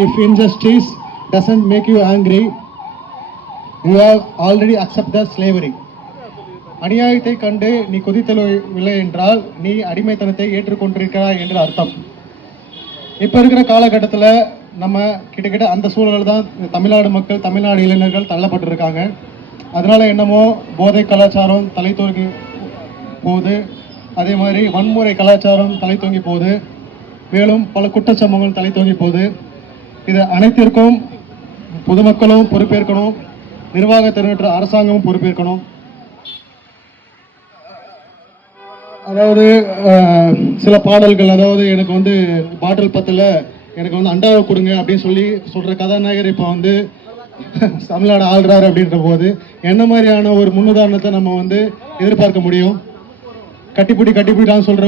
if injustice doesn't make you angry, you have already accepted slavery. அநியாயத்தை கண்டு நீ கொதித்தவில்லை என்றால் நீ அடிமைத்தனத்தை ஏற்றுக்கொண்டிருக்கிறாய் என்று அர்த்தம். இப்போ இருக்கிற காலகட்டத்தில் நம்ம கிட்டத்தட்ட அந்த சூழலில் தான் தமிழ்நாடு மக்கள், தமிழ்நாடு இளைஞர்கள் தள்ளப்பட்டிருக்காங்க. அதனால என்னமோ போதை கலாச்சாரம் தலை தூங்கி போகுது, அதே மாதிரி வன்முறை கலாச்சாரம் தலை தூங்கி போகுது, மேலும் பல குற்றச்சம்பவங்கள் தலை தூங்கி போகுது. இது அனைத்திற்கும் பொதுமக்களும் பொறுப்பேற்கணும், நிர்வாகத்தினற்ற அரசாங்கமும் பொறுப்பேற்கணும். அதாவது சில பாடல்கள், அதாவது எனக்கு வந்து பாட்டில் பத்தில் எனக்கு வந்து அண்டாவை கொடுங்க அப்படின்னு சொல்கிற கதாநாயகர் இப்போ வந்து தமிழ்நாடு ஆள்றாரு அப்படின்ற போது என்ன மாதிரியான ஒரு முன்னுதாரணத்தை நம்ம வந்து எதிர்பார்க்க முடியும்? கட்டிப்பிடிதான் சொல்கிற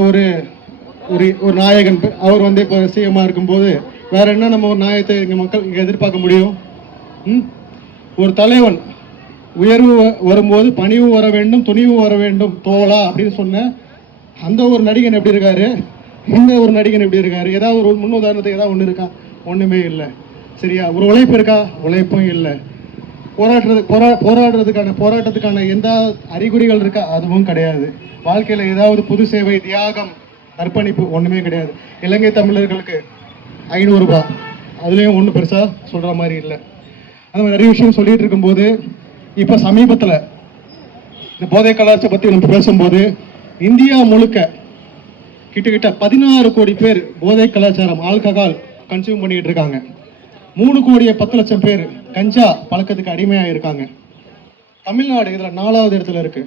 ஒரு நாயகன் அவர் வந்து இப்போ சிஎம்மாக இருக்கும்போது வேற என்ன நம்ம ஒரு நாயகத்தை இங்கே மக்கள் இங்கே எதிர்பார்க்க முடியும்? ஒரு தலைவன் உயர்வு வரும்போது பணிவு வர வேண்டும், துணிவு வர வேண்டும் தோழா அப்படின்னு சொன்ன அந்த ஒரு நடிகன் எப்படி இருக்காரு, இந்த ஒரு நடிகன் எப்படி இருக்காரு? ஏதாவது ஒரு முன்னுதாரணத்துக்கு ஏதாவது ஒன்று இருக்கா? ஒன்றுமே இல்லை. சரியா? ஒரு உழைப்பு இருக்கா? உழைப்பும் இல்லை. போராட்டத்துக்கான எந்த அறிகுறிகள் இருக்கா? அதுவும் கிடையாது. வாழ்க்கையில் ஏதாவது புது சேவை, தியாகம், அர்ப்பணிப்பு ஒன்றுமே கிடையாது. இலங்கை தமிழர்களுக்கு 500 ரூபாய், அதுலேயும் ஒன்றும் பெருசாக சொல்கிற மாதிரி இல்லை. அந்த மாதிரி நிறைய விஷயம் சொல்லிட்டு இருக்கும்போது இப்போ சமீபத்தில் இந்த போதை கலாச்சாரத்தை பற்றி நம்ம பேசும்போது இந்தியா முழுக்க கிட்டத்தட்ட 16 கோடி பேர் போதை கலாச்சாரம் ஆல்கஹால் கன்சியூம் பண்ணிட்டு இருக்காங்க. 3,10,00,000 பேர் கஞ்சா பழக்கத்துக்கு அடிமையாக இருக்காங்க. தமிழ்நாடு இதில் 4வது இடத்துல இருக்கு.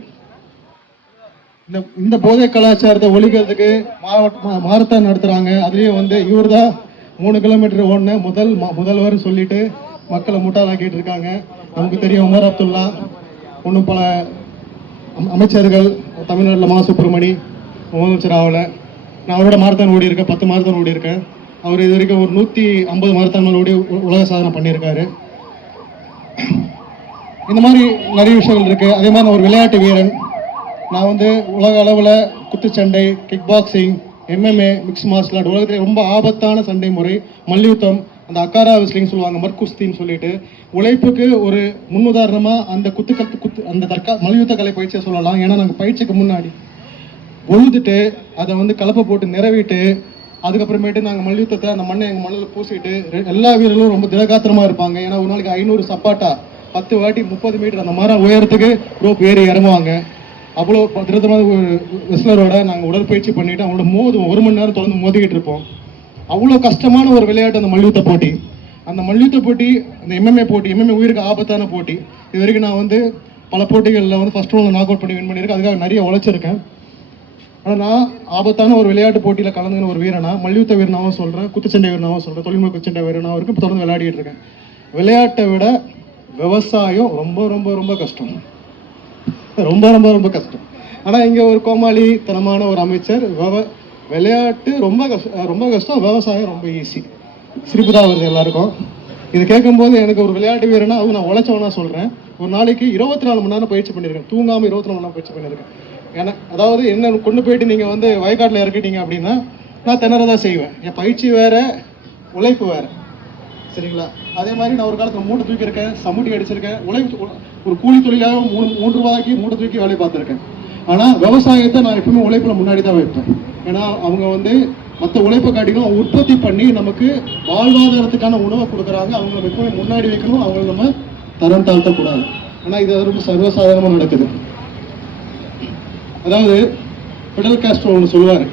இந்த போதை கலாச்சாரத்தை ஒழிக்கிறதுக்கு மாரத்தான் நடத்துறாங்க. அதுலேயும் வந்து இவர் தான் 3 கிலோமீட்டர் ஓடின முதல்வர் சொல்லிட்டு மக்களை முட்டாளாக்கிட்டு இருக்காங்க. நமக்கு தெரியும் உமர் அப்துல்லா, இன்னும் பல அமைச்சர்கள், தமிழ்நாட்டில் மா சுப்பிரமணி முதலமைச்சர் ஆகலை. நான் அவரோட மாரத்தான் ஓடி இருக்கேன், 10 மாரத்தான் ஓடி இருக்கேன். அவர் இது வரைக்கும் ஒரு 150 மாரத்தான் ஓடி உலக சாதனை பண்ணியிருக்காரு. இந்த மாதிரி நிறைய விஷயங்கள் இருக்குது. அதே மாதிரி நான் ஒரு விளையாட்டு வீரன். நான் வந்து உலக அளவில் குத்துச்சண்டை, kick boxing, MMA, mix marshal art, உலகத்திலே ரொம்ப ஆபத்தான சண்டை முறை மல்யுத்தம், அந்த அக்காரா விஸ்லிங் சொல்லுவாங்க, மர்குஸ்தின்னு சொல்லிட்டு உழைப்புக்கு ஒரு முன்னுதாரணமாக அந்த அந்த மல்யுத்த கலை பயிற்சியை சொல்லலாம். ஏன்னா நாங்கள் பயிற்சிக்கு முன்னாடி உழுதுட்டு அதை வந்து கலப்பை போட்டு நிறவிட்டு அதுக்கப்புறமேட்டு நாங்கள் மல்யுத்தத்தை அந்த மண்ணை எங்கள் மண்ணில் பூசிட்டு எல்லா வீரர்களும் ரொம்ப திடகாத்திரமாக இருப்பாங்க. ஏன்னா ஒரு நாளைக்கு 500 சப்பாட்டா 10 வாட்டி 30 மீட்டர் அந்த மாதிரி உயரத்துக்கு ரோப் ஏறி இறங்குவாங்க. அவ்வளோ திருத்தமாக ஒரு வெஸ்லரோட நாங்கள் உடற்பயிற்சி பண்ணிவிட்டு அவங்களோட மோதுவோம். 1 மணி நேரம் தொடர்ந்து மோதிக்கிட்டு இருப்போம். அவ்வளோ கஷ்டமான ஒரு விளையாட்டு அந்த மல்யுத்த போட்டி. அந்த மல்யுத்த போட்டி, அந்த MMA போட்டி, MMA உயிருக்கு ஆபத்தான போட்டி. இது வரைக்கும் நான் வந்து பல போட்டிகளில் வந்து ஃபர்ஸ்ட் ரவுண்டில் நாக் அவுட் பண்ணி வின் பண்ணியிருக்கேன். அதுக்காக நிறைய உழைச்சிருக்கேன். ஆனால் நான் ஆபத்தான ஒரு விளையாட்டு போட்டியில் கலந்துக்கின ஒரு வீரனா, மல்யுத்த வீரனாகவும் சொல்கிறேன், குத்துச்சண்டை வீரனாகவும் சொல்கிறேன், தொழில்முறை குத்துச்சண்டை வீரனாகவும் இருக்கும். தொடர்ந்து விளையாடிட்டு இருக்கேன். விளையாட்டை விட விவசாயம் ரொம்ப ரொம்ப ரொம்ப கஷ்டம், ரொம்ப ரொம்ப ரொம்ப கஷ்டம். ஆனால் இங்கே ஒரு கோமாளித்தனமான ஒரு அமைச்சர், விளையாட்டு ரொம்ப கஷ்டம், விவசாயம் ரொம்ப ஈஸி. சிரிப்பு தான் வருது எல்லாருக்கும். இது கேட்கும்போது எனக்கு ஒரு விளையாட்டு வீரனா அது நான் உழைச்சவனா சொல்கிறேன். ஒரு நாளைக்கு 24 மணி நேரம் பயிற்சி பண்ணியிருக்கேன், தூங்காமல் 24 மணி நேரம் பயிற்சி பண்ணியிருக்கேன். ஏன்னா அதாவது என்ன கொண்டு போயிட்டு நீங்கள் வந்து வயக்காட்டில் இறக்கிட்டீங்க அப்படின்னா நான் திணறதான் செய்வேன். என் பயிற்சி வேறு, உழைப்பு வேறு. சரிங்களா? அதே மாதிரி நான் ஒரு காலத்தில் மூட்டை தூக்கியிருக்கேன், சமுட்டி அடிச்சிருக்கேன். ஒரு கூலி தொழிலாக 3 ரூபாய்க்கு மூட்டை தூக்கி வேலை பார்த்துருக்கேன். ஆனால் விவசாயத்தை நான் எப்பவுமே உழைப்பில் முன்னாடி தான் வைப்பேன். ஏன்னா அவங்க வந்து மற்ற உழைப்பை காட்டிலும் உற்பத்தி பண்ணி நமக்கு வாழ்வாதாரத்துக்கான உணவை கொடுக்குறாங்க. அவங்களை எப்பவுமே முன்னாடி வைக்கணும், அவங்களை நம்ம தரம் தாழ்த்தக்கூடாது. ஆனால் இது ரொம்ப சர்வசாதாரணமாக நடக்குது. அதாவது பிடல் காஸ்ட்ரோ ஒன்று சொல்லுவார்,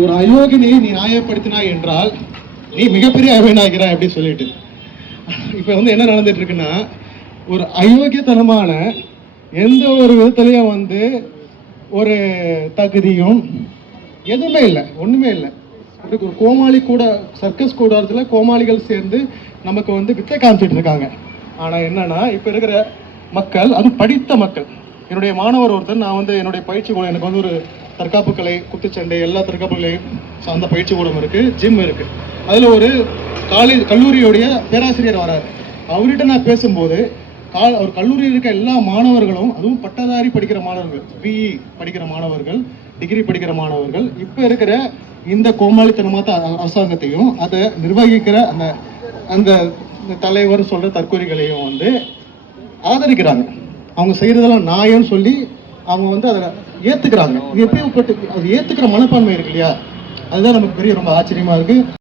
ஒரு அயோக்கியனை நீ நியாயப்படுத்தினாய் என்றால் நீ மிகப்பெரிய அயோக்கியனாகிறாய் அப்படின்னு சொல்லிட்டு. இப்போ வந்து என்ன நடந்துட்டு இருக்குன்னா, ஒரு அயோக்கியத்தனமான எந்த ஒரு விதத்துலையும் வந்து ஒரு தகுதியும் எதுவுமே இல்லை, ஒன்றுமே இல்லை. ஒரு கோமாளி கூட, சர்க்கஸ் கூடாரத்தில் கோமாளிகள் சேர்ந்து நமக்கு வந்து வித்தை காமிச்சிட்டு இருக்காங்க. ஆனால் என்னன்னா இப்போ இருக்கிற மக்கள், அது படித்த மக்கள். என்னுடைய மாணவர் ஒருத்தர், நான் வந்து என்னுடைய பயிற்சி கூடம், எனக்கு வந்து ஒரு தற்காப்பு கலை, குத்துச்சண்டை, எல்லா தற்காப்பு கலையும் சார்ந்த பயிற்சி கூடம் இருக்குது, ஜிம் இருக்குது. அதில் ஒரு கல்லூரியுடைய பேராசிரியர் வராரு. அவர்கிட்ட நான் பேசும்போது அவர் கல்லூரியில் இருக்க எல்லா மாணவர்களும், அதுவும் பட்டதாரி படிக்கிற மாணவர்கள், பிஇ படிக்கிற மாணவர்கள், டிகிரி படிக்கிற மாணவர்கள், இப்போ இருக்கிற இந்த கோமாளித்தனமான அரசாங்கத்தையும் அதை நிர்வகிக்கிற அந்த அந்த தலைவர் சொல்கிற தற்கொலைகளையும் வந்து ஆதரிக்கிறாங்க. அவங்க செய்கிறதெல்லாம் நியாயம்னு சொல்லி அவங்க வந்து அதை ஏற்றுக்கிறாங்க. எப்படிப்பட்டு அது ஏற்றுக்கிற மனப்பான்மை இருக்கு இல்லையா, அதுதான் நமக்கு பெரிய ரொம்ப ஆச்சரியமாக இருக்குது.